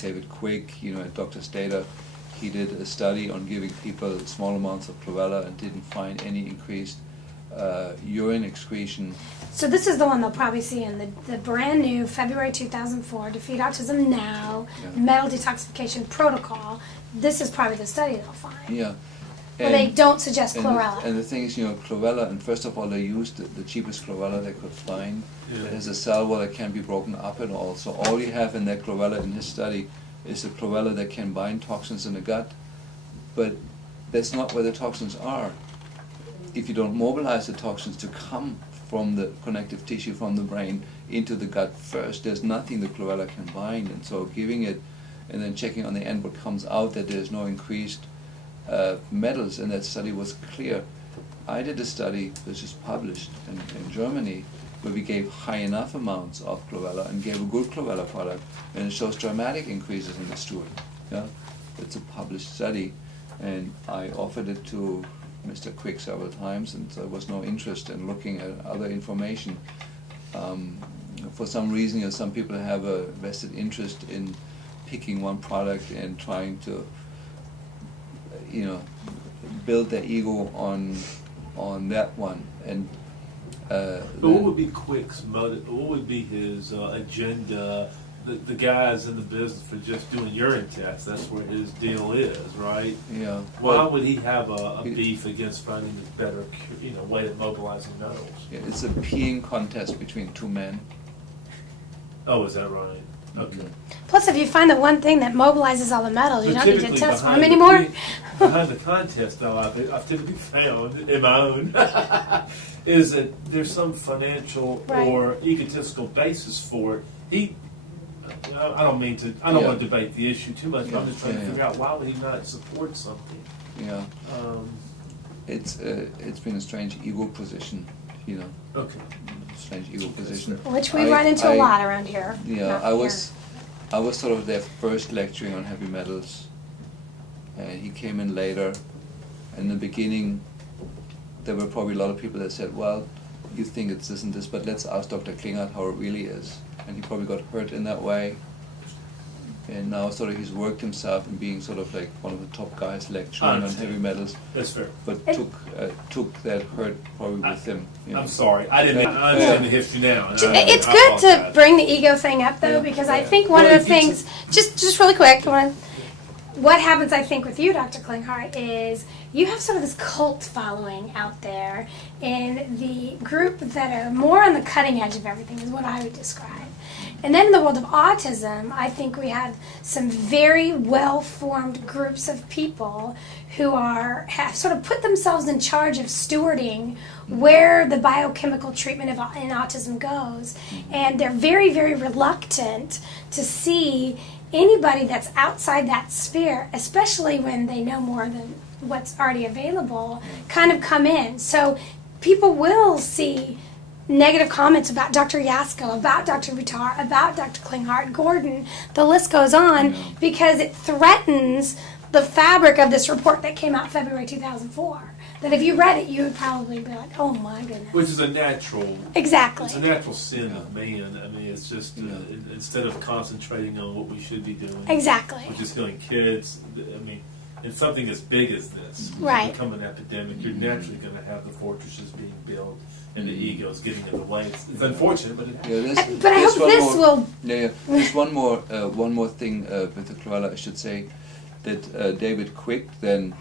David Quick, at Dr. Stater, he did a study on giving people small amounts of chlorella and didn't find any increased urine excretion. So this is the one they'll probably see in the brand new February 2004 Defeat Autism Now Metal Detoxification Protocol. This is probably the study they'll find. Yeah. Where they don't suggest chlorella. And the thing is, chlorella, and first of all, they used the cheapest chlorella they could find. Yeah. It has a cell wall that can be broken up and all. So all you have in that chlorella in his study is the chlorella that can bind toxins in the gut, but that's not where the toxins are. If you don't mobilize the toxins to come from the connective tissue from the brain into the gut first, there's nothing the chlorella can bind. And so giving it and then checking on the end what comes out, that there's no increased metals, and that study was clear. I did a study which is published in Germany where we gave high enough amounts of chlorella and gave a good chlorella product, and it shows dramatic increases in the stool. Yeah? It's a published study, and I offered it to Mr. Quick several times, and there was no interest in looking at other information. For some reason, some people have a vested interest in picking one product and trying to build their ego on that one. And but what would be Quick's motive? What would be his agenda? The guy's in the business for just doing urine tests. That's where his deal is, right? Yeah. Why would he have a beef against finding this better, way of mobilizing metals? Yeah, it's a peeing contest between two men. Oh, is that right? Okay. Plus, if you find the one thing that mobilizes all the metals, you don't need to test for them anymore. Behind the contest, though, I've typically found in my own is that there's some financial or egotistical basis for it. I don't want to debate the issue too much. But I'm just trying to figure out why would he not support something. Yeah. It's been a strange ego position, Okay. Strange ego position. Which we run into a lot around here. Yeah, I was sort of their first lecturing on heavy metals, and he came in later. In the beginning, there were probably a lot of people that said, well, you think it's this and this, but let's ask Dr. Klinghardt how it really is. And he probably got hurt in that way. And now sort of he's worked himself in being sort of like one of the top guys lecturing on heavy metals. That's fair. But took that hurt probably with him. I'm sorry. I understand the history now. It's good to bring the ego thing up, though, because I think one of the things, just really quick, what happens, I think, with you, Dr. Klinghardt, is you have sort of this cult following out there in the group that are more on the cutting edge of everything, is what I would describe. And then in the world of autism, I think we have some very well-formed groups of people who have sort of put themselves in charge of stewarding where the biochemical treatment in autism goes. And they're very, very reluctant to see anybody that's outside that sphere, especially when they know more than what's already available, kind of come in. So people will see negative comments about Dr. Yasko, about Dr. Vitar, about Dr. Klinghardt, Gordon, the list goes on, because it threatens the fabric of this report that came out February 2004. That if you read it, you would probably be like, oh my goodness. Which is a natural... Exactly. It's a natural sin of man. I mean, it's just, instead of concentrating on what we should be doing... Exactly. Which is healing kids, in something as big as this, become an epidemic, you're naturally going to have the fortresses being built and the egos getting in the way. It's unfortunate, but but I hope this will... There's one more thing with the chlorella, I should say, that David Quick then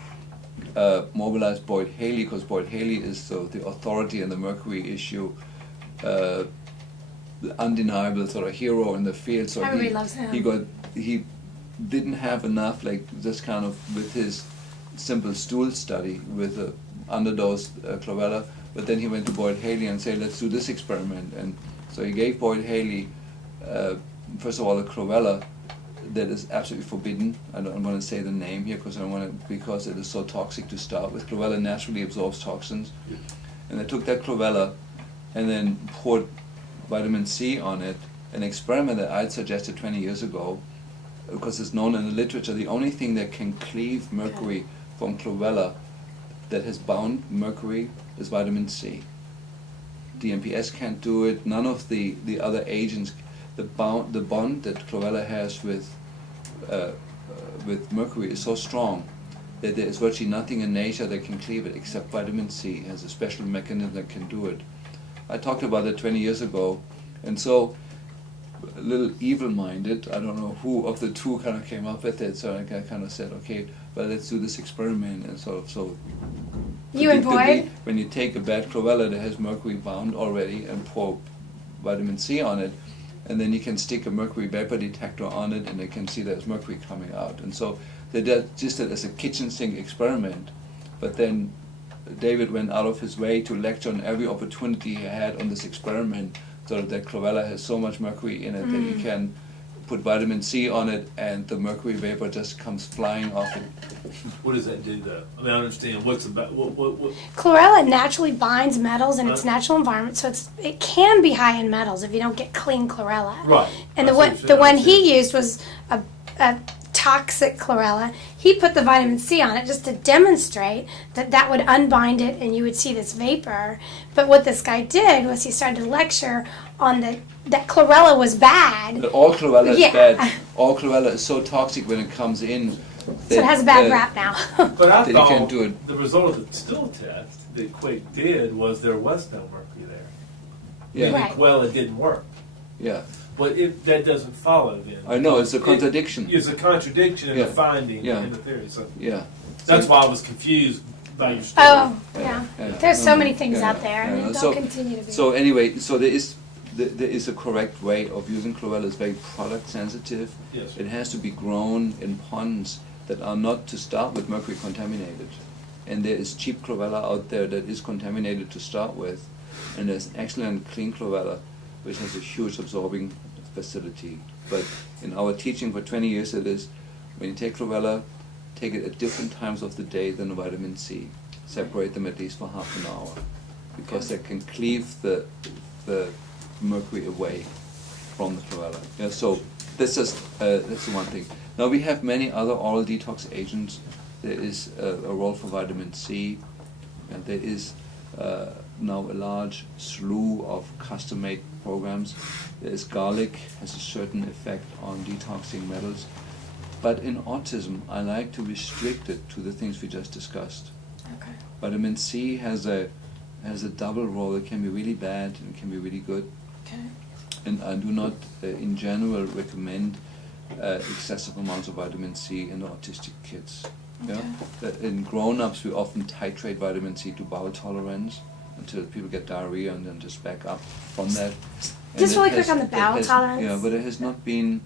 mobilized Boyd Haley, because Boyd Haley is the authority in the mercury issue, the undeniable sort of hero in the field. So everybody loves him. He didn't have enough, like this kind of, with his simple stool study with the underdosed chlorella, but then he went to Boyd Haley and said, let's do this experiment. And so he gave Boyd Haley, first of all, the chlorella that is absolutely forbidden. I don't want to say the name here because it is so toxic to start with. Chlorella naturally absorbs toxins. And they took that chlorella and then poured vitamin C on it, an experiment that I'd suggested 20 years ago, because it's known in the literature, the only thing that can cleave mercury from chlorella that has bound mercury is vitamin C. DMPS can't do it, none of the other agents. The bond that chlorella has with with mercury is so strong that there is virtually nothing in nature that can cleave it except vitamin C. It has a special mechanism that can do it. I talked about it 20 years ago, and so a little evil-minded, I don't know who of the two kind of came up with it, so I kind of said, okay, well, let's do this experiment, and sort of, so You and Boyd? when you take a bad chlorella that has mercury bound already and pour vitamin C on it, and then you can stick a mercury vapor detector on it, and they can see there's mercury coming out. And so they did just it as a kitchen sink experiment, but then David went out of his way to lecture on every opportunity he had on this experiment, so that chlorella has so much mercury in it that you can put vitamin C on it, and the mercury vapor just comes flying off it. What does that do, though? I mean, I don't understand what's about what. Chlorella naturally binds metals in its natural environment, so it can be high in metals if you don't get clean chlorella. Right. And I see what the you're one saying. he used was a toxic chlorella. He put the vitamin C on it just to demonstrate that would unbind it and you would see this vapor. But what this guy did was he started to lecture on that chlorella was bad. But all chlorella is Yeah. bad. All chlorella is so toxic when it comes in. So it has a bad rap now. But I That you thought can't do it. the result of the stool test that Quake did was there was no mercury there. Yeah, Right. Well, it didn't work. yeah. But if that doesn't follow, then I know, it's a contradiction. It's a contradiction in Yeah. the finding Yeah. in the theory. So Yeah. that's why I was confused by your story. Oh, yeah. Yeah. There's so No, many things yeah, out there. I yeah. mean, So- they'll continue to be. So anyway, so there is a correct way of using chlorella. It's very product sensitive. Yes. It has to be grown in ponds that are not, to start with, mercury contaminated. And there is cheap chlorella out there that is contaminated to start with, and there's excellent clean chlorella which has a huge absorbing facility. But in our teaching for 20 years, it is when you take chlorella, take it at different times of the day than vitamin C. Separate them at least for half an hour, because they can cleave the mercury away from the chlorella. Yeah, so that's the one thing. Now we have many other oral detox agents. There is a role for vitamin C, and there is now a large slew of custom-made programs. There is garlic, has a certain effect on detoxing metals. But in autism, I like to restrict it to the things we just discussed. Okay. Vitamin C has a double role. It can be really bad and it can be really good. Okay. And I do not, in general, recommend excessive amounts of vitamin C in autistic kids. Yeah? In grown-ups, we often titrate vitamin C to bowel tolerance until people get diarrhea and then just back up from that. And Just it really has- quick on the it bowel has- tolerance. Yeah, but it has not been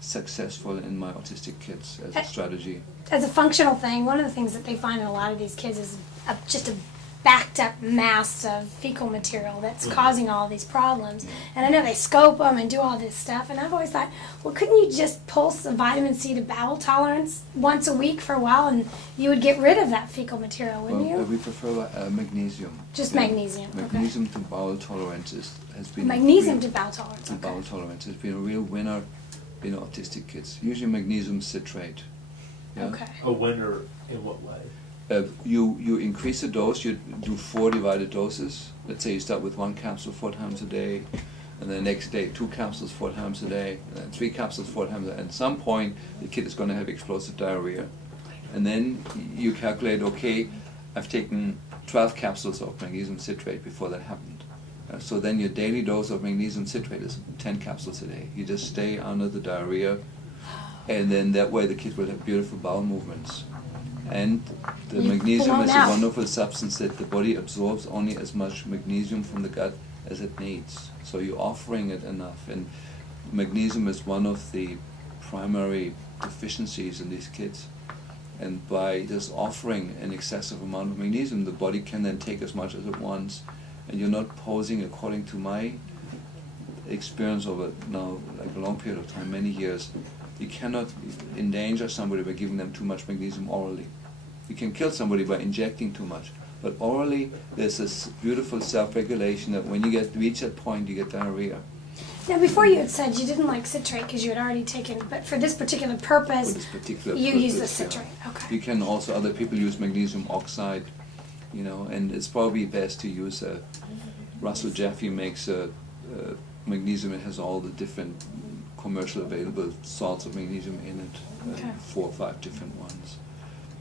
successful in my autistic kids as a strategy. As a functional thing, one of the things that they find in a lot of these kids is just a backed up mass of fecal material that's causing all these problems. And I know they scope them and do all this stuff, and I've always thought, well, couldn't you just pulse the vitamin C to bowel tolerance once a week for a while, and you would get rid of that fecal material, wouldn't Well, you? we prefer magnesium. Just Yeah. magnesium, okay. Magnesium to bowel tolerance has been Magnesium to real- bowel tolerance. to Okay. bowel tolerance has been a real winner in autistic kids. Usually magnesium citrate. Yeah? Okay. A winner in what way? You increase the dose. You do 4 divided doses. Let's say you start with 1 capsule 4 times a day, and the next day 2 capsules 4 times a day, and then 3 capsules 4 times a day. At some point, the kid is going to have explosive diarrhea, and then you calculate, okay, I've taken 12 capsules of magnesium citrate before that happened. So then your daily dose of magnesium citrate is 10 capsules a day. You just stay under the diarrhea, and then that way the kid will have beautiful bowel movements. And the You've magnesium blown is out. a wonderful substance that the body absorbs only as much magnesium from the gut as it needs. So you're offering it enough. And magnesium is one of the primary deficiencies in these kids. And by just offering an excessive amount of magnesium, the body can then take as much as it wants. And you're not posing, according to my experience over now, like a long period of time, many years, you cannot endanger somebody by giving them too much magnesium orally. You can kill somebody by injecting too much. But orally, there's this beautiful self-regulation that when you reach that point, you get diarrhea. Now, before you had said you didn't like citrate because you had already taken, but for this particular purpose, For this particular you use the purpose, yeah. citrate. Okay. You can also, other people use magnesium oxide, and it's probably best to use Russell Jaffe makes a magnesium. It has all the different commercial available salts of magnesium in it, Okay. 4 or 5 different ones.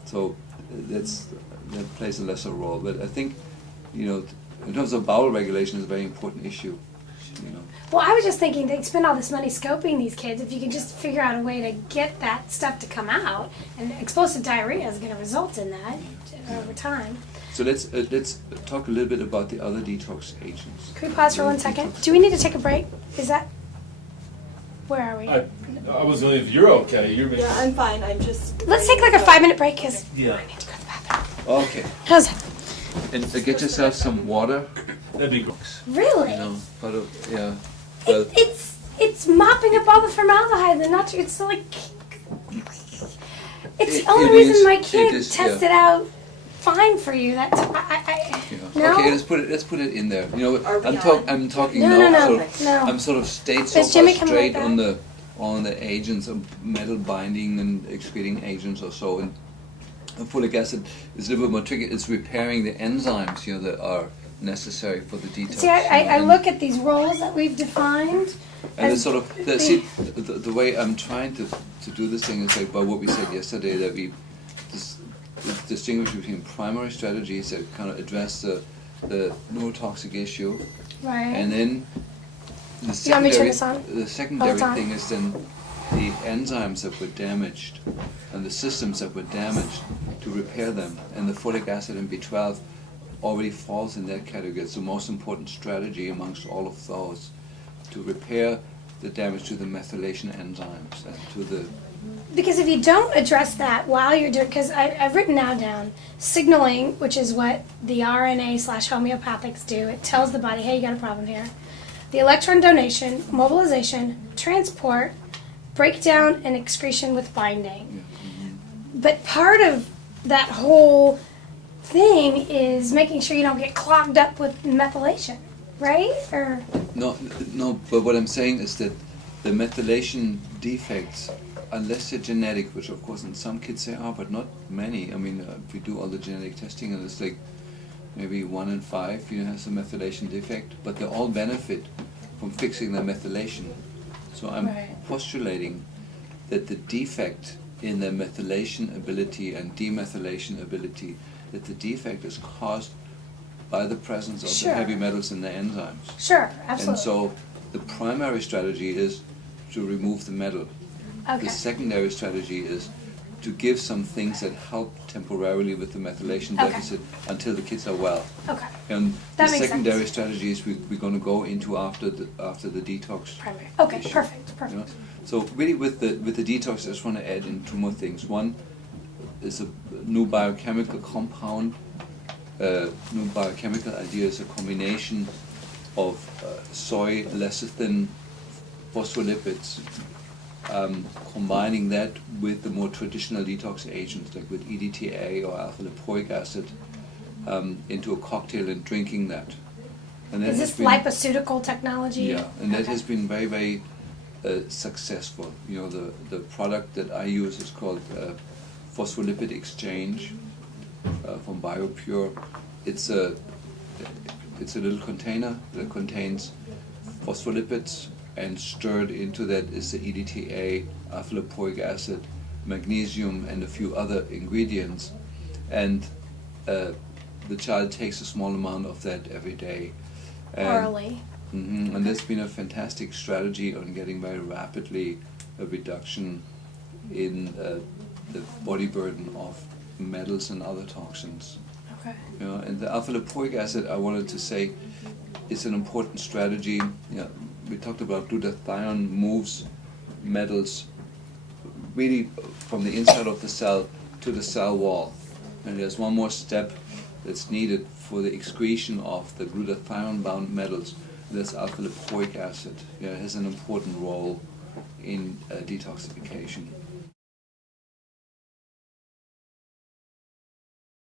So that plays a lesser role. But I think, in terms of bowel regulation, is a very important issue. Well, I was just thinking they spend all this money scoping these kids. If you can just figure out a way to get that stuff to come out, and explosive diarrhea is going to result in that over time. So let's talk a little bit about the other detox agents. Can we pause for 1 second? Do we need to take a break? Is that where are we? I was only if you're okay. You're Yeah, I'm fine. I'm just. Let's take like a 5-minute break because Yeah. I need to go to the bathroom. Okay. How's that? And get yourself some water. That'd be great. Really? Yeah. Well, It's mopping up all the formaldehyde. The not. It's like. It's the only it reason is- my it kid is, tested out fine for you. That's no. Okay, let's put it in there. Are we I'm talking No, now. no, sort no, of, no. I'm sort of stayed so Is Jimmy far coming straight right on the agents of metal binding and excreting agents or so, and folic acid is a little bit more tricky. It's repairing the enzymes that are necessary for the detox. See, I look at these roles that we've defined. And it's sort of the way I'm trying to do this thing is like by what we said yesterday, that we distinguish between primary strategies that kind of address the neurotoxic issue, Right. and then the You want me to turn secondary this on? the secondary on? thing is then the enzymes that were damaged and the systems that were damaged to repair them, and the folic acid and B12 already falls in that category. It's the most important strategy amongst all of those, to repair the damage to the methylation enzymes and to the Because if you don't address that while you're doing, because I've written now down signaling, which is what the RNA/homeopathics do. It tells the body, hey, you got a problem here. The electron donation, mobilization, transport, breakdown, and excretion with binding. But part of that whole thing is making sure you don't get clogged up with methylation, right? Or No, but what I'm saying is that the methylation defects, unless they're genetic, which of course in some kids they are, but not many. I mean, if we do all the genetic testing, and it's like maybe 1 in 5, has a methylation defect, but they all benefit from fixing their methylation. So I'm Right. postulating that the defect in their methylation ability and demethylation ability, that the defect is caused by the presence of Sure. the heavy metals in the enzymes. sure, absolutely. And so the primary strategy is to remove the metal. Okay. The secondary strategy is to give some things that help temporarily with the methylation Okay. deficit until the kids are well. Okay. And That the makes secondary sense. strategies we're going to go into after the detox. Primary. Okay. issue, Perfect. you know? Perfect. So really with the detox, I just want to add in 2 more things. One is a new biochemical compound. New biochemical idea is a combination of soy lecithin phospholipids, combining that with the more traditional detox agents like with EDTA or alpha lipoic acid into a cocktail and drinking that. And that Is has this been- lipoceutical technology? Yeah, and that Okay. has been very, very successful. The product that I use is called Phospholipid Exchange from BioPure. It's a little container that contains phospholipids, and stirred into that is the EDTA, alpha lipoic acid, magnesium, and a few other ingredients. And the child takes a small amount of that every day. And Orally. and there's been a fantastic strategy on getting very rapidly a reduction in the body burden of metals and other toxins. Okay. And the alpha lipoic acid, I wanted to say, is an important strategy. We talked about glutathione moves metals really from the inside of the cell to the cell wall. And there's one more step that's needed for the excretion of the glutathione-bound metals. That's alpha lipoic acid. It has an important role in detoxification.